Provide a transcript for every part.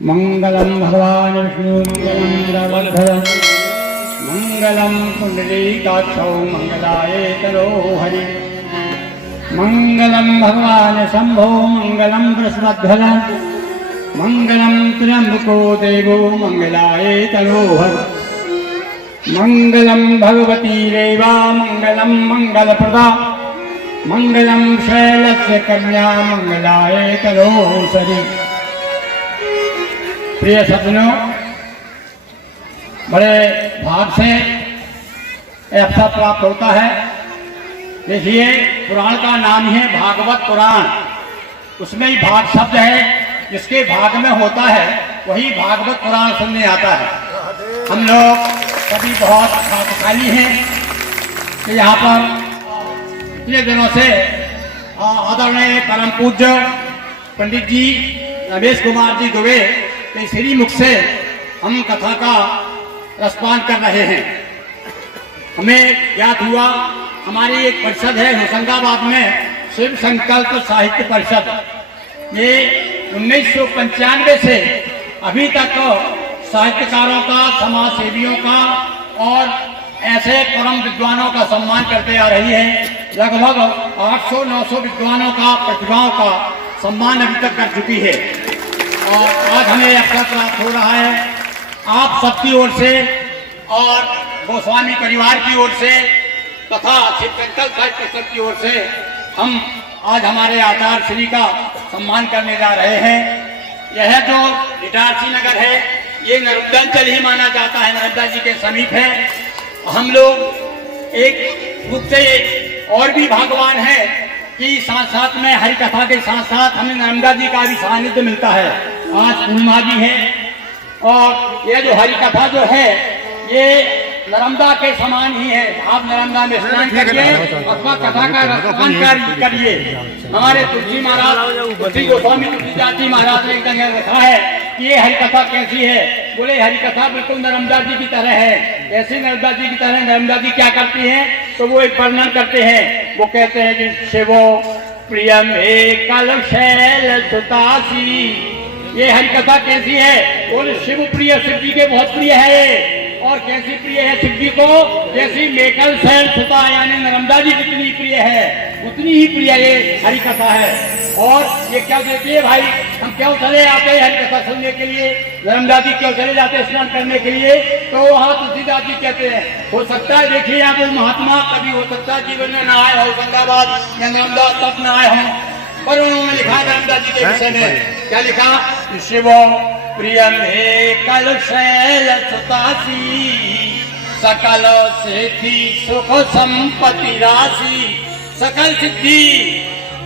मंगलम भगवान विष्णु मंगलम गणवर्धन मंगलम पुंडरीकाक्षौ मंगलाय तनो हरि मंगलम भगवान शंभो मंगलम वृषभध्वज मंगलम त्र्यंबको देवो मंगलाय तनो हरि मंगलम भगवती रेवा मंगलम मंगलप्रदा मंगलम शैलस्य कन्या मंगलाय तनो सरि। प्रिय सज्जनों, बड़े भाग से अवसर प्राप्त होता है। देखिए, पुराण का नाम ही है भागवत पुराण, उसमें ही भाग शब्द है, जिसके भाग में होता है वही भागवत पुराण सुनने आता है। हम लोग सभी बहुत भाग्यशाली हैं कि यहाँ पर इतने दिनों से आदरणीय परम पूज्य पंडित जी रमेश कुमार जी दुबे के श्री मुख से हम कथा का रसपान कर रहे हैं। हमें ज्ञात हुआ, हमारी एक परिषद है होशंगाबाद में, शिव संकल्प साहित्य परिषद, ये 1995 से अभी तक साहित्यकारों का, समाज सेवियों का और ऐसे परम विद्वानों का सम्मान करते आ रही है। लगभग 800-900 विद्वानों का, प्रतिभाओं का सम्मान अभी तक कर चुकी है और आज हमें अवसर प्राप्त हो रहा है आप सबकी ओर से और गोस्वामी परिवार की ओर से तथा शिव संकल्प साहित्य परिषद की ओर से हम आज हमारे आचार्य श्री का सम्मान करने जा रहे हैं। यह जो इटारसी नगर है, ये नर्मदांचल ही माना जाता है, नर्मदा जी के समीप है। हम लोग एक रूप से और भी भगवान है कि साथ साथ में हरि कथा के साथ साथ हमें नर्मदा जी का भी सानिध्य मिलता है। आज पूर्णिमा भी है और ये जो हरि कथा जो है ये नर्मदा के समान ही है। आप नर्मदा में स्नान करिए अथवा कथा का रसपान करिए। हमारे तुलसी महाराज, तुलसी गोस्वामी तुलसीदास जी महाराज ने एक जगह लिखा है कि ये हरि कथा कैसी है। बोले हरि कथा बिल्कुल नर्मदा जी की तरह है। ऐसी नर्मदा जी की तरह नर्मदा जी क्या करती हैं, तो वो एक वर्णन करते हैं। वो कहते हैं कि शिवो प्रियम एकल शैल सुतासी। ये हरि कथा कैसी है, बोले शिव प्रिय, शिव जी के बहुत प्रिय है। और कैसी प्रिय है शिव जी को, जैसी मेकल शैल सुता यानी नर्मदा जी जितनी प्रिय है उतनी ही प्रिय ये हरि कथा है। और ये क्या देती है भाई, हम क्यों चले आते हैं हरि कथा सुनने के लिए, नर्मदा जी क्यों चले जाते हैं स्नान करने के लिए, तो वहाँ तुलसीदास जी कहते हैं हो सकता है, देखिए यहाँ वो महात्मा कभी हो सकता है जीवन में ना आए हो होशंगाबाद या नर्मदा तक ना आए हों, पर उन्होंने लिखा नर्मदा जी के विषय में क्या लिखा, शिवो प्रियम एकल शैल सुतासी सकल सिद्धि सुख संपत्ति राशि। सकल सिद्धि,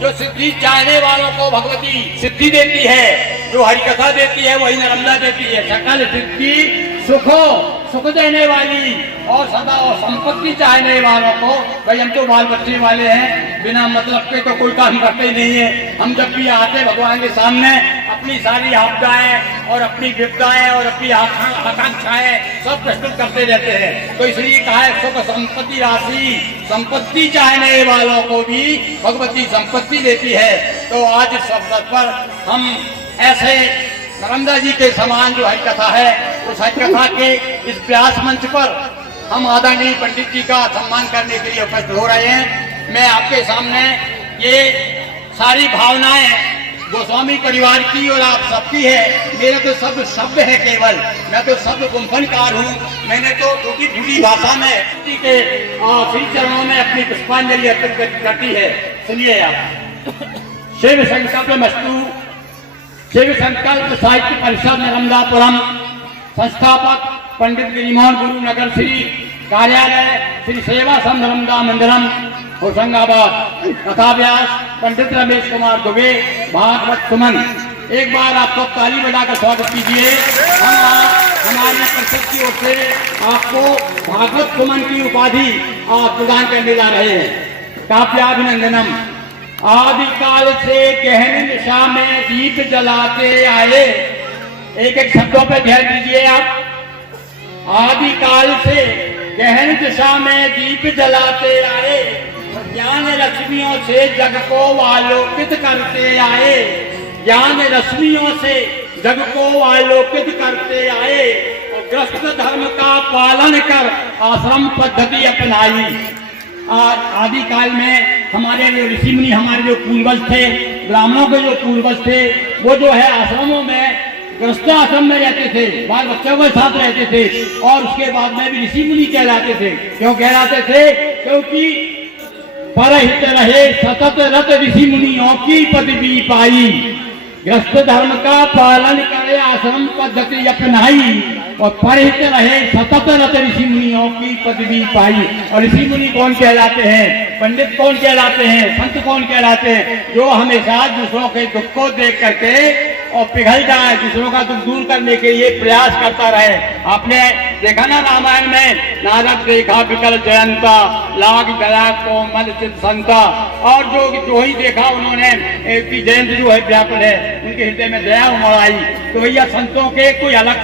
जो सिद्धि चाहने वालों को भगवती सिद्धि देती है, जो हरि कथा देती है वही नर्मदा देती है। सकल सिद्धि सुख देने वाली और सदा और संपत्ति चाहने वालों को, भाई हम तो बाल बच्चे वाले हैं, बिना मतलब के तो कोई काम करते ही नहीं है। हम जब भी आते भगवान के सामने अपनी सारी आपदाएं और अपनी विपदाएं और अपनी आकांक्षाएं सब प्रस्तुत करते रहते हैं। तो इसलिए कहा है सुख संपत्ति राशि, संपत्ति चाहने वालों को भी भगवती संपत्ति देती है। तो आज इस अवसर पर हम ऐसे नर्मदा जी के समान जो हरि कथा है, उस हरि कथा के इस व्यास मंच पर हम आदरणीय पंडित जी का सम्मान करने के लिए उपस्थित हो रहे हैं। मैं आपके सामने ये सारी भावनाएं गोस्वामी परिवार की और आप सबकी है। मेरे तो सब शब्द है केवल, मैं तो शब्द गुंफनकार हूँ। मैंने तो टूटी फूटी भाषा में जी के श्री चरणों में अपनी पुष्पांजलि अर्पित करती है। सुनिए आप। शिव संकल्प मस्तु, शिव संकल्प साहित्य परिषद नर्मदापुरम, संस्थापक पंडित गिरिमोहन गुरु नगर श्री, कार्यालय श्री सेवा संघ नर्मदा मंदिरम होशंगाबाद। कथाव्यास पंडित रमेश कुमार दुबे, भागवत सुमन। एक बार आप सब ताली बजाकर स्वागत कीजिए। हम हमारी परिषद की ओर से आपको भागवत सुमन की उपाधि प्रदान करने जा रहे हैं। काव्याभिनंदनम। आदिकाल से गहन दिशा में दीप जलाते आए। एक एक शब्दों पर ध्यान दीजिए आप। आदिकाल से गहन दिशा में दीप जलाते आए, ज्ञान रश्मियों से जग को आलोकित करते आए। ज्ञान रश्मियों से जग को आलोकित करते आए और ग्रस्त धर्म का पालन कर आश्रम पद्धति अपनाई। आदि काल में हमारे जो ऋषि मुनि, हमारे जो पूर्वज थे, ब्राह्मणों के जो पूर्वज थे, वो जो है आश्रमों में, गृहस्थ आश्रम में रहते थे, बाल बच्चों के साथ रहते थे और उसके बाद में भी ऋषि मुनि कहलाते थे। क्यों कहलाते थे? क्योंकि परहित रहे सतत रत ऋषि मुनियों की पदवी पाई, गृहस्थ धर्म का पालन करे आश्रम पद्धति अपनाई और परहित रहे सतत रत ऋषि मुनियों की पदवी पाई। और ऋषि मुनि कौन कहलाते हैं? पंडित कौन कहलाते हैं? संत कौन कहलाते हैं? जो हमेशा दूसरों के दुख को देख करके और पिघल जाए, दूसरों का दुख दूर करने के लिए प्रयास करता रहे। आपने देखा ना रामायण में, नारद देखा विकल जयंता, लाग गया कोमल चित संता, और जो ही देखा उन्होंने कि जयंत जो है व्याकुल है, उनके हृदय में दया उमड़ आई। तो भैया संतों के कोई अलग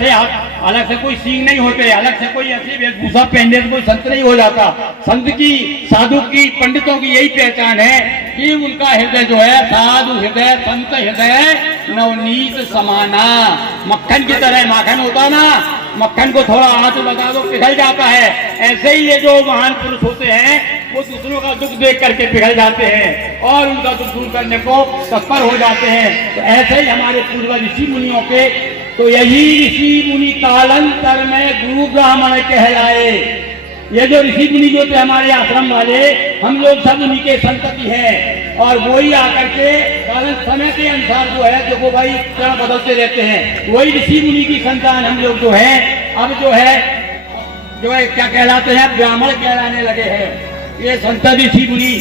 से कोई सींग नहीं होते, अलग से कोई ऐसी वेशभूषा पहनने से कोई संत नहीं हो जाता। संत की, साधु की, पंडितों की यही पहचान है कि उनका हृदय जो है साधु हृदय, संत हृदय नवनीत समाना, मक्खन की तरह। माखन होता ना, मक्खन को थोड़ा हाथ लगा दो पिघल जाता है, ऐसे ही ये जो महान पुरुष होते हैं वो दूसरों का दुख देख करके पिघल जाते हैं और उनका दुख दूर करने को तत्पर हो जाते हैं। तो ऐसे ही हमारे पूर्वज ऋषि मुनियों के, तो यही ऋषि मुनि कालांतर में गुरु ब्राह्मण कहलाए। ये जो ऋषि मुनि जो थे हमारे आश्रम वाले, हम लोग सब उन्हीं के संतति हैं और वही आकर के काल समय के अनुसार जो है देखो भाई क्या बदलते रहते हैं, वही ऋषि मुनि की संतान हम लोग जो है अब जो है क्या कहलाते हैं? ब्राह्मण कहलाने लगे हैं, ये संत ऋषि मुनि।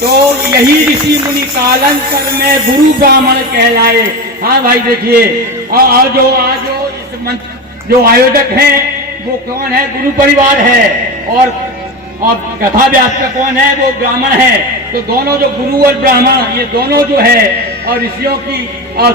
तो यही ऋषि मुनि कालांतर में गुरु ब्राह्मण कहलाए। हाँ भाई देखिए, और जो आज इस मंच जो आयोजक हैं वो कौन है? गुरु परिवार है। और कथा व्यासक कौन है? वो ब्राह्मण है। तो दोनों जो गुरु और ब्राह्मण, ये दोनों जो है और ऋषियों की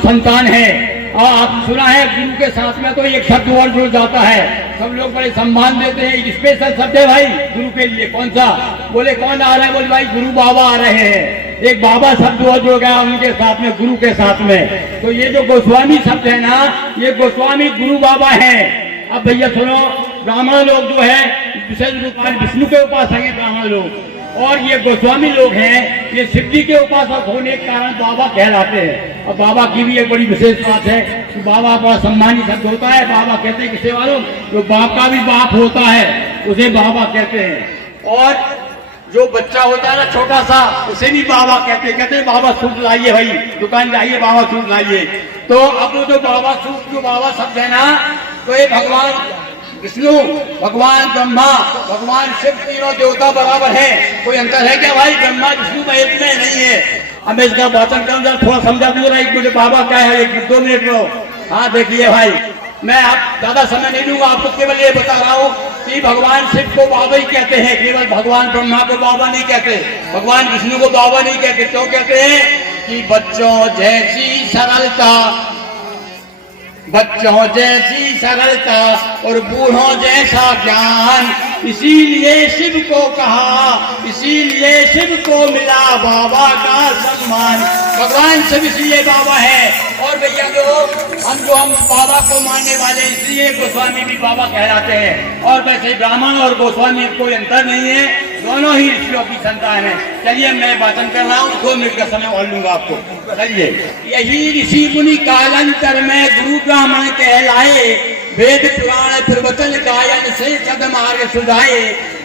संतान है। और आप सुना है गुरु के साथ में तो एक शब्द और जुड़ जाता है, सब लोग बड़े सम्मान देते हैं। स्पेशल शब्द है भाई गुरु के लिए। कौन सा? बोले कौन आ रहा है? बोले भाई गुरु बाबा आ रहे हैं। एक बाबा शब्द और जुड़ गया उनके साथ में, गुरु के साथ में। तो ये जो गोस्वामी शब्द है ना, ये गोस्वामी गुरु बाबा है। अब भैया सुनो, ब्राह्मण लोग जो है विशेष रूप से विष्णु के उपासक हैं ब्राह्मण लोग, और ये गोस्वामी लोग हैं ये शिव जी के उपासक होने के कारण बाबा कहलाते हैं। और बाबा की भी एक बड़ी विशेष बात है कि बाबा बड़ा सम्मानी शब्द होता है। बाबा कहते हैं किसे वालों? जो बाप का भी बाप होता है उसे बाबा कहते हैं। और जो बच्चा होता है ना छोटा सा, उसे भी बाबा कहते हैं बाबा सूट लाइए भाई, दुकान जाइए बाबा सूट लाइए। तो अब वो जो बाबा सूट, जो बाबा शब्द है ना, तो ये भगवान विष्णु, भगवान ब्रह्मा, भगवान शिव, तीनों देवता बराबर है। कोई अंतर है क्या भाई? ब्रह्मा विष्णु में एक में नहीं है। अब मैं इसका वाचन करूंगा, थोड़ा समझा दूंगा एक मुझे बाबा क्या है, 1-2 मिनट लो। हाँ देखिए भाई, मैं आप ज्यादा समय नहीं लूंगा, आपको केवल ये बता रहा हूँ कि भगवान शिव को बाबा ही कहते हैं, केवल भगवान ब्रह्मा को बाबा नहीं कहते, भगवान विष्णु को बाबा नहीं कहते। क्यों कहते हैं? कि बच्चों जैसी सरलता, बच्चों जैसी सरलता और बूढ़ों जैसा ज्ञान, इसीलिए शिव को कहा, इसीलिए शिव को मिला बाबा का सम्मान। भगवान शिव इसलिए बाबा है। और भैया लोग हम बाबा को मानने वाले, इसलिए गोस्वामी भी बाबा कहलाते हैं। और वैसे ब्राह्मण और गोस्वामी कोई अंतर नहीं है, दोनों ही ऋषियों की संतान है। चलिए मैं वाचन कर रहा हूँ, 2 मिनट का समय और लूंगा आपको। चलिए, यही ऋषि मुनि कालांतर में गुरु ब्राह्मण कहलाए, वेद पुराण प्रवचन गायन से सदमार्ग सुधाए।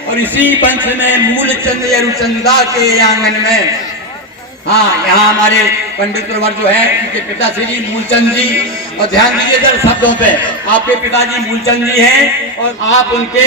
और इसी वंश में मूलचंद यरुचंदा के आंगन में, हाँ यहाँ हमारे पंडित प्रवर जो है उनके पिता श्री मूलचंद जी, और ध्यान दीजिए जरा शब्दों पे, आपके पिताजी मूलचंद जी हैं और आप उनके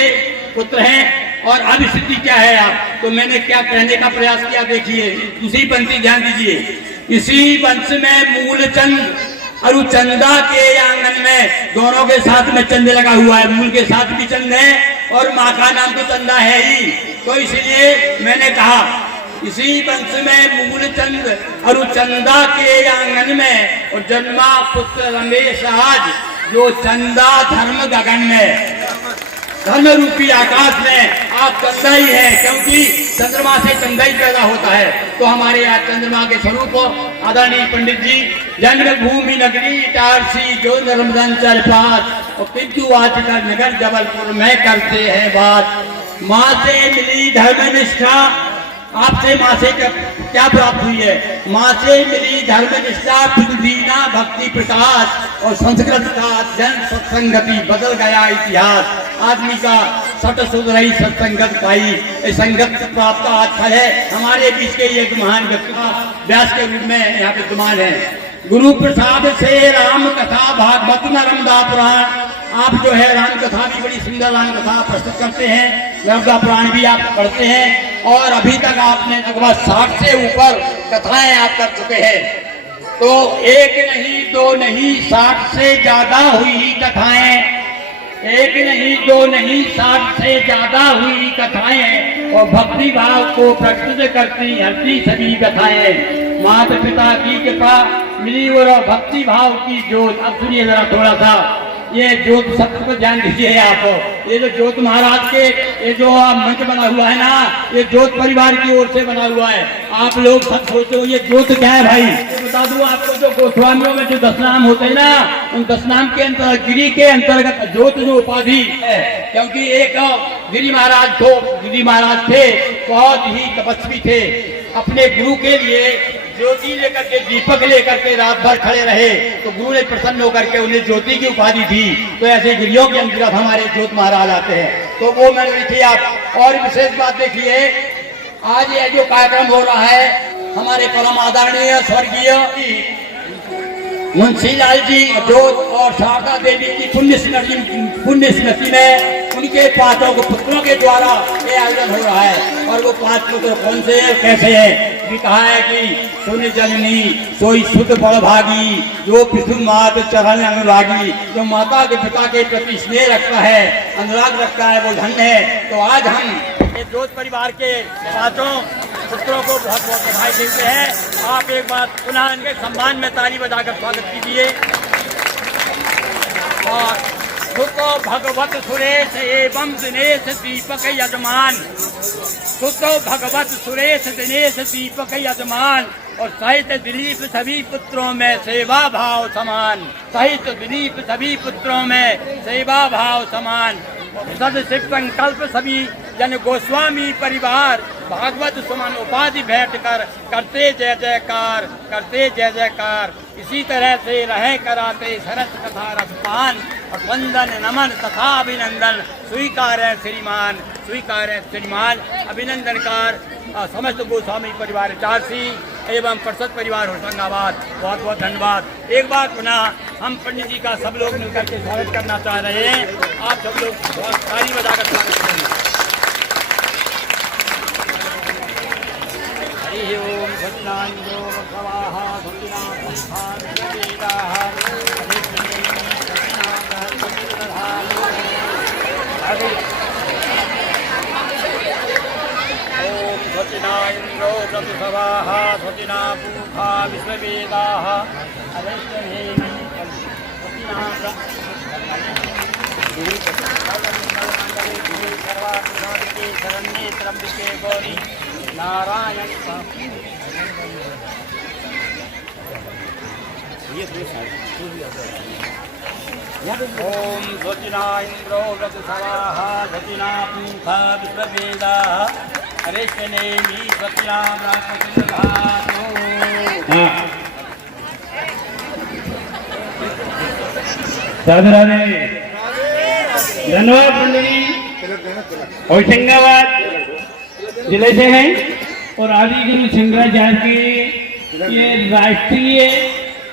पुत्र हैं। और अब स्थिति क्या है आप, तो मैंने क्या कहने का प्रयास किया देखिए, उसी पंक्ति ध्यान दीजिए। इसी वंश में मूलचंद अरुचंदा के आंगन में, दोनों के साथ में चंद लगा हुआ है, मूल के साथ भी चंद है और माँ का नाम तो चंदा है ही। तो इसलिए मैंने कहा इसी वंश में मूलचंद अरुचंदा के आंगन में, और जन्मा पुत्र रमेश आज, जो चंदा धर्म गगन में। धर्म रूपी आकाश में आप चंदा ही है, क्योंकि चंद्रमा से चंदा ही पैदा होता है। तो हमारे यहाँ चंद्रमा के स्वरूप आदरणीय पंडित जी जन्मभूमि नगरी इटारसी जो नर्मदंचल पास और पिंटू वाचकर नगर जबलपुर में करते हैं बात। माँ से मिली धर्मनिष्ठा, आपसे माँ से क्या प्राप्त हुई है? माँ से मिली धर्मनिष्ठा, दीना भक्ति प्रकाश और संस्कृत का जन सत्संगति, बदल गया इतिहास। आदमी का सट सुध रही सत्संगत पाई, इस संगत से प्राप्त आज फल है। हमारे बीच के एक महान व्यक्ति व्यास के रूप में यहाँ पे विद्यमान है। गुरु प्रसाद से राम कथा भागवत नर्मदा पुराण, आप जो है राम कथा भी बड़ी सुंदर राम कथा प्रस्तुत करते हैं, नर्मदा पुराण भी आप पढ़ते हैं और अभी तक आपने लगभग 60 से ऊपर कथाएं आप कर चुके हैं। तो एक नहीं दो नहीं 60 से ज्यादा हुई कथाएं, एक नहीं दो नहीं 60 से ज्यादा हुई कथाएं और भक्ति भाव को प्रकट करती हरती सभी कथाएं। माता पिता की कृपा मिली और भक्ति भाव की जोत। अब सुनिए जरा थोड़ा सा ये ज्योत सत्य को ध्यान दीजिए आप। ये जो ज्योत महाराज के ये जो मंच बना हुआ है ना, ये ज्योत परिवार की ओर से बना हुआ है। आप लोग सब सोचते हो ये ज्योत क्या है भाई? बता दूं आपको, जो गोस्वामियों में जो 10 नाम होते हैं ना, उन 10 नाम के अंतर गिरी के अंतर्गत ज्योत जो उपाधि है, क्योंकि एक गिरी महाराज थे, बहुत ही तपस्वी थे। अपने गुरु के लिए ज्योति लेकर के, दीपक लेकर के रात भर खड़े रहे, तो गुरु ने प्रसन्न होकर के उन्हें ज्योति की उपाधि दी। तो ऐसे गिरियों के अंतर्गत हमारे ज्योत महाराज आते हैं। तो वो मैंने देखिए आप। और विशेष बात देखिए, आज ये जो कार्यक्रम हो रहा है, हमारे परम आदरणीय स्वर्गीय मुंशी लाल जी जोत और शारदा देवी की पुण्य स्मृति में उनके 5 पुत्रों के द्वारा ये आयोजन हो रहा है। और वो 5 पुत्र कौन से हैं, कैसे हैं? भी कहा है कि सुन जननी सोई शुद्ध बड़भागी, जो पितु मात चरण अनुरागी। जो माता के पिता के प्रति स्नेह रखता है, अनुराग रखता है, वो धन्य है। तो आज हम ये जोत परिवार के 5 पुत्रों को बहुत बहुत बधाई देते हैं। आप एक बार पुनः इनके सम्मान में ताली बजाकर स्वागत कीजिए। और सुतो भगवत सुरेश एवं दिनेश दीपक यजमान, सुतो भगवत सुरेश दिनेश दीपक यजमान और साहित्य दिलीप सभी पुत्रों में सेवा भाव समान, साहित्य दिलीप सभी पुत्रों में सेवा भाव समान। सद शिव संकल्प सभी जन गोस्वामी परिवार, भागवत सुमन उपाधि भेंट कर करते जय जयकार, करते जय जयकार। इसी तरह से रहे कराते सरस कथा रसपान और वंदन नमन तथा अभिनंदन स्वीकार है श्रीमान, स्वीकार है श्रीमान। अभिनंदनकार समस्त गोस्वामी परिवार इटारसी एवं परिषद परिवार होशंगाबाद, बहुत बहुत धन्यवाद। एक बार पुनः हम पंडित जी का सब लोग मिलकर के स्वागत करना चाह रहे हैं। आप सब लोग बहुत ताली बजाकर स्वागत करेंगे। हरि ओम सत्यानंदो स्वाहा सचिनाइन्द्रो प्रभुसवाहा सचिना पूखा विश्ववेदाः शरण्ये त्र्यंबके गौरी नारायण। ओम सचिनाइन्द्रो प्रभुसवाहा सचिना पूखा विश्ववेदाः हरेशनेमी सत्यनाम राधे राधे। धन्यवाद पंडित जी। होशंगाबाद जिले से हैं और आदि गुरु शंकराचार्य के ये राष्ट्रीय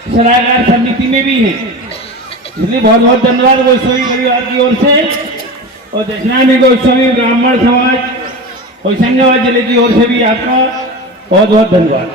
सलाहकार समिति में भी हैं, इसलिए बहुत बहुत धन्यवाद गोस्वामी परिवार की ओर से और दक्षिणामी गोस्वामी ब्राह्मण समाज होशंगाबाद जिले की ओर से भी आपका बहुत बहुत धन्यवाद।